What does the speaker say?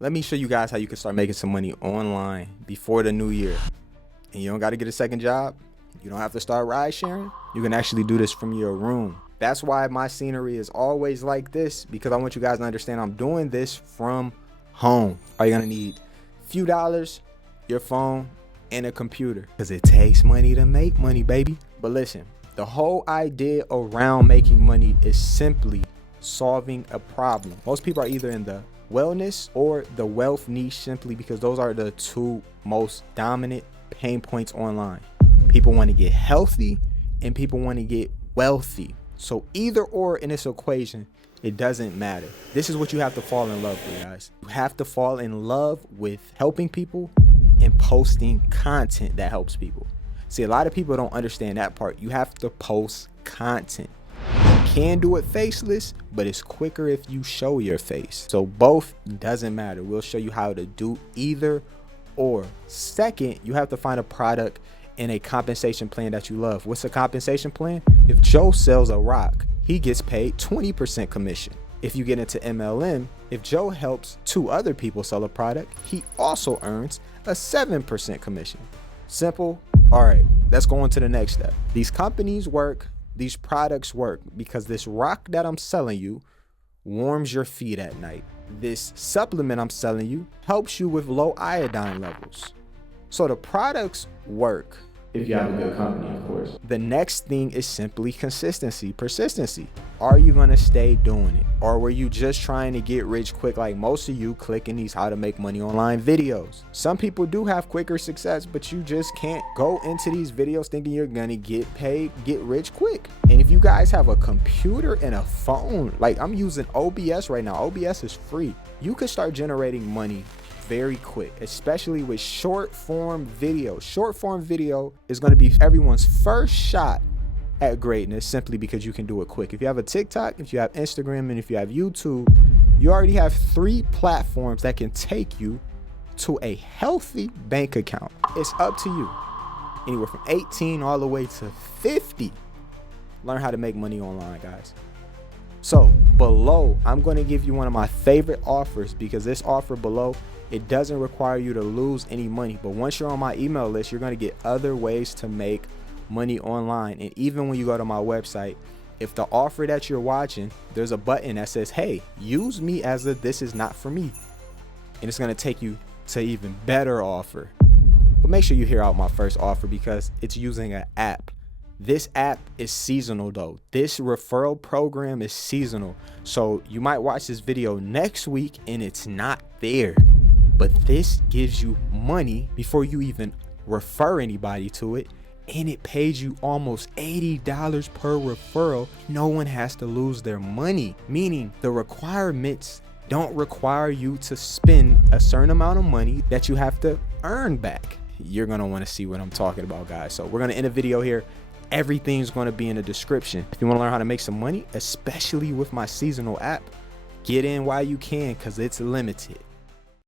Let me show you guys how you can start making some money online before the new year. And you don't got to get a second job. You don't have to start ride sharing. You can actually do this from your room. That's why my scenery is always like this, because I want you guys to understand I'm doing this from home. All you're going to need a few dollars, your phone, and a computer, because it takes money to make money, baby. But listen, the whole idea around making money is simply solving a problem. Most people are either in the wellness or the wealth niche, simply because those are the two most dominant pain points online. People want to get healthy and people want to get wealthy. So either or in this equation, it doesn't matter. This is what you have to fall in love with, guys. You have to fall in love with helping people and posting content that helps people. See, a lot of people don't understand that part. You have to post content. You can do it faceless, but it's quicker if you show your face. So both doesn't matter. We'll show you how to do either or. Second, you have to find a product and a compensation plan that you love. What's a compensation plan? If Joe sells a rock, he gets paid 20% commission. If you get into MLM, if Joe helps 2 other people sell a product, he also earns a 7% commission. Simple. All right, let's go on to the next step. These companies work, these products work because this rock that I'm selling you warms your feet at night. This supplement I'm selling you helps you with low iodine levels. So the products work if you have a good company, of course. The next thing is simply consistency, persistency. Are you gonna stay doing it? Or were you just trying to get rich quick like most of you clicking these how to make money online videos? Some people do have quicker success, but you just can't go into these videos thinking you're gonna get paid, get rich quick. And if you guys have a computer and a phone, like I'm using OBS right now, OBS is free. You could start generating money very quick, especially with short form video. Short form video is going to be everyone's first shot at greatness, simply because you can do it quick. If you have a TikTok, if you have Instagram, and if you have YouTube, you already have 3 platforms that can take you to a healthy bank account. It's up to you. Anywhere from 18 all the way to 50. Learn how to make money online, guys. So below, I'm going to give you one of my favorite offers, because this offer below, it doesn't require you to lose any money. But once you're on my email list, you're going to get other ways to make money online. And even when you go to my website, if the offer that you're watching, there's a button that says, hey, use me as a this is not for me. And it's going to take you to even better offer. But make sure you hear out my first offer, because it's using an app. This app is seasonal though. This referral program is seasonal. So you might watch this video next week and it's not there. But this gives you money before you even refer anybody to it. And it pays you almost $80 per referral. No one has to lose their money. Meaning the requirements don't require you to spend a certain amount of money that you have to earn back. You're going to want to see what I'm talking about, guys. So we're going to end the video here. Everything's going to be in the description. If you want to learn how to make some money, especially with my seasonal app, get in while you can, because it's limited.